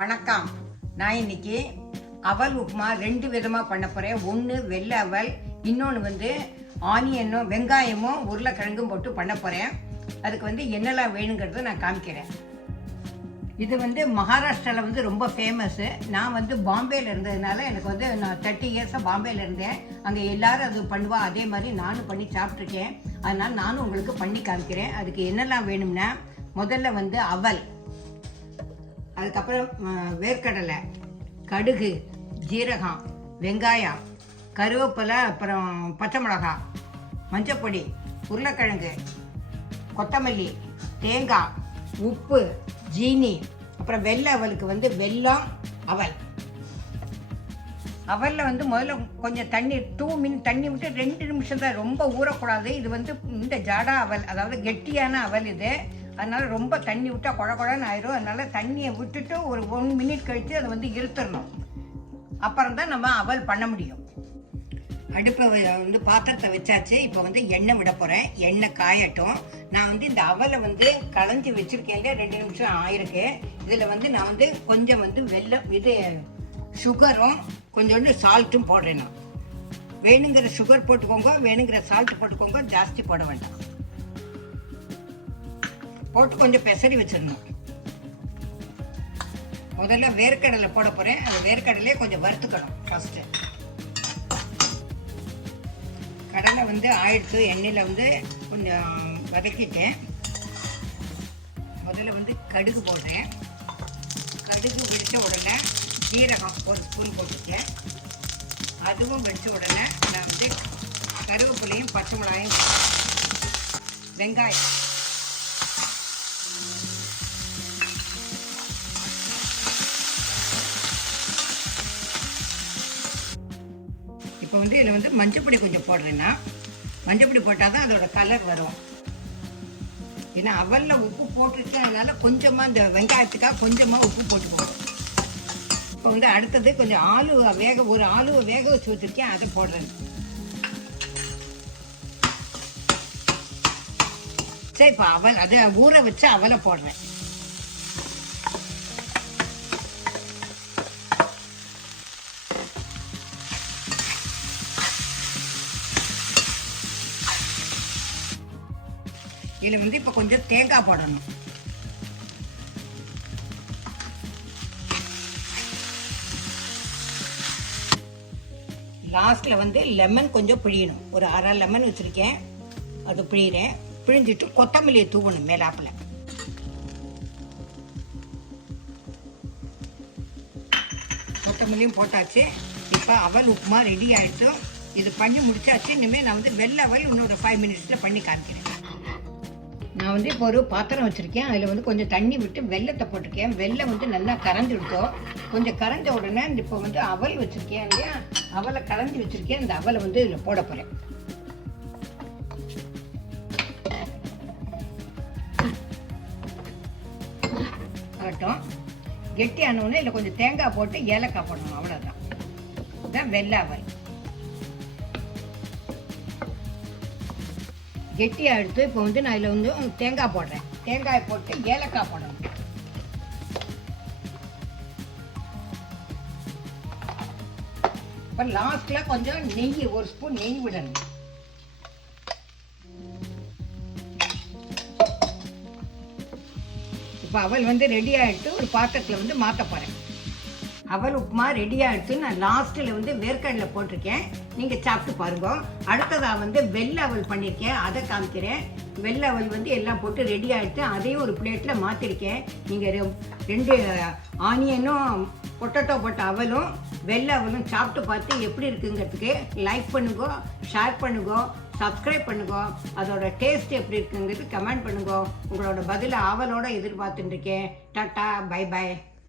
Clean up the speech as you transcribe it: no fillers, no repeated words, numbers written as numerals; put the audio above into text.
வணக்கம். நான் இன்னைக்கு அவல் உப்புமா 2 விதமாக பண்ண போகிறேன். ஒன்று வெள்ளை அவல், இன்னொன்று ஆனியனும் வெங்காயமும் உருளைக்கிழங்கும் போட்டு பண்ண போகிறேன். அதுக்கு என்னெல்லாம் வேணுங்கிறத நான் காமிக்கிறேன். இது மகாராஷ்டிராவில் ரொம்ப ஃபேமஸ்ஸு. நான் பாம்பேயில் இருந்ததுனால எனக்கு நான் 30 இயர்ஸாக பாம்பேயில் இருந்தேன். அங்கே எல்லோரும் அது பண்ணுவா, அதே மாதிரி நானும் பண்ணி சாப்பிட்ருக்கேன். அதனால் நானும் உங்களுக்கு பண்ணி காமிக்கிறேன். அதுக்கு என்னெல்லாம் வேணும்னா, முதல்ல அவல், அதுக்கப்புறம் வேர்க்கடலை, கடுகு, ஜீரகம், வெங்காயம், கருவேப்பிலை, அப்புறம் பச்சை மிளகா, மஞ்சப்பொடி, உருளைக்கிழங்கு, கொத்தமல்லி, தேங்காய், உப்பு, ஜீனி, அப்புறம் வெள்ளை அவலுக்கு வெல்லம், அவல். அவலில் முதல்ல கொஞ்சம் தண்ணி 2 மினிட் தண்ணி விட்டு 2 நிமிஷம் தான், ரொம்ப ஊறக்கூடாது. இது இந்த ஜாடா அவல், அதாவது கெட்டியான அவல் இது. அதனால் ரொம்ப தண்ணி விட்டால் குழ குழன்னு ஆயிரும். அதனால் தண்ணியை விட்டுட்டு ஒரு 1 மினிட் கழித்து அதை இருத்தரணும். அப்புறம் தான் நம்ம அவல் பண்ண முடியும். அடுப்பை பாத்திரத்தை வச்சாச்சு. இப்போ எண்ணெய் விட போகிறேன். எண்ணெய் காயட்டும். நான் இந்த அவலை களைஞ்சி வச்சுருக்கேன். 2 நிமிஷம் ஆயிருக்கு. இதில் நான் கொஞ்சம் வெல்லம், இது சுகரும் கொஞ்சோண்டு சால்ட்டும் போடுறேன். நான் வேணுங்கிற சுகர் போட்டுக்கோங்க, வேணுங்கிற சால்ட் போட்டுக்கோங்க, ஜாஸ்தி போட வேண்டாம். போட்டு கொஞ்சம் பெசரி வச்சிடணும். முதல்ல வேர்க்கடலை போட போகிறேன். அந்த வேர்க்கடலையே கொஞ்சம் வறுத்துக்கணும் ஃபஸ்ட்டு. கடலை ஆயிடுச்சு. எண்ணெயில் கொஞ்சம் வதக்கிட்டேன். முதல்ல கடுகு போடுறேன். கடுகு வெடித்த உடனே ஜீரகம் 1 ஸ்பூன் போட்டுருக்கேன். அதுவும் வெடித்த உடனே நான் கருவேப்பிலையும் பச்சை மிளகாயும், வெங்காயம், இப்போ இதில் மஞ்சப்பொடி கொஞ்சம் போடுறேன்னா, மஞ்சப்பொடி போட்டால் தான் அதோட கலர் வரும். ஏன்னா அவலில் உப்பு போட்டுருக்கேன், அதனால் கொஞ்சமாக இந்த வெங்காயத்துக்காக கொஞ்சமாக உப்பு போட்டுக்குவோம். இப்போ அடுத்தது கொஞ்சம் ஒரு ஆலுவை வேக வச்சு வச்சுருக்கேன், அதை போடுறேன். சரி, இப்போ அவல் அதை ஊற வச்சு அவலை போடுறேன். இதில் இப்போ கொஞ்சம் தேங்காய் போடணும். லாஸ்ட்டில் லெமன் கொஞ்சம் பிழியணும். ஒரு அரை லெமன் வச்சுருக்கேன், அது பிழிகிறேன். பிழிஞ்சிட்டு கொத்தமல்லியை தூவணும் மேலாப்பில். கொத்தமல்லியும் போட்டாச்சு. இப்போ அவல் உப்புமா ரெடி ஆகிடுச்சு. இது பண்ணி முடிச்சாச்சு. இனிமேல் நான் வெள்ளை அவல் இன்னொரு 5 மினிட்ஸில் பண்ணி காமிக்கிறேன். நான் இப்போ ஒரு பாத்திரம் வச்சுருக்கேன். அதில் கொஞ்சம் தண்ணி விட்டு வெல்லத்தை போட்டிருக்கேன். வெல்லம் நல்லா கரைஞ்சி விட்டோம். கொஞ்சம் கரைஞ்ச உடனே இப்போ அவல் வச்சுருக்கேன் இல்லையா, அவலை கரைஞ்சி வச்சுருக்கேன். இந்த அவலை இதில் போட போகிறேன். ஆகட்டும். கெட்டியானோடனே இதில் கொஞ்சம் தேங்காய் போட்டு ஏலக்காய் போடணும். அவ்வளோதான். இதுதான் வெள்ளை அவல். கெட்டியாக எடுத்து இப்போ நான் இதில் தேங்காய் போடுறேன். தேங்காய் போட்டு ஏலக்காய் போடணும். இப்போ லாஸ்ட்டில் கொஞ்சம் நெய், 1 ஸ்பூன் நெய் விடணும். இப்போ அவல் ரெடி ஆகிட்டு ஒரு பாத்திரத்தில் மாற்ற போகிறேன். அவல் உப்புமா ரெடி ஆகிடுச்சு. நான் லாஸ்ட்டில் வேர்க்கடலை போட்டிருக்கேன். நீங்கள் சாப்பிட்டு பாருங்க. அடுத்ததாக வெள்ளை அவல் பண்ணியிருக்கேன், அதை காமிக்கிறேன். வெள்ளை அவல் எல்லாம் போட்டு ரெடி ஆகிடுச்சு. அதையும் ஒரு பிளேட்டில் மாற்றிருக்கேன். நீங்கள் 2 ஆனியனும் பொட்டேட்டோ போட்ட அவலும் வெள்ளை அவலும் சாப்பிட்டு பார்த்து எப்படி இருக்குங்கிறதுக்கு லைக் பண்ணுங்க, ஷேர் பண்ணுங்க, சப்ஸ்கிரைப் பண்ணுங்க. அதோட டேஸ்ட் எப்படி இருக்குங்கிறது கமெண்ட் பண்ணுங்க. உங்களோட பதிலை ஆவலோடு எதிர்பார்த்துட்டு இருக்கேன். Tata, bye by.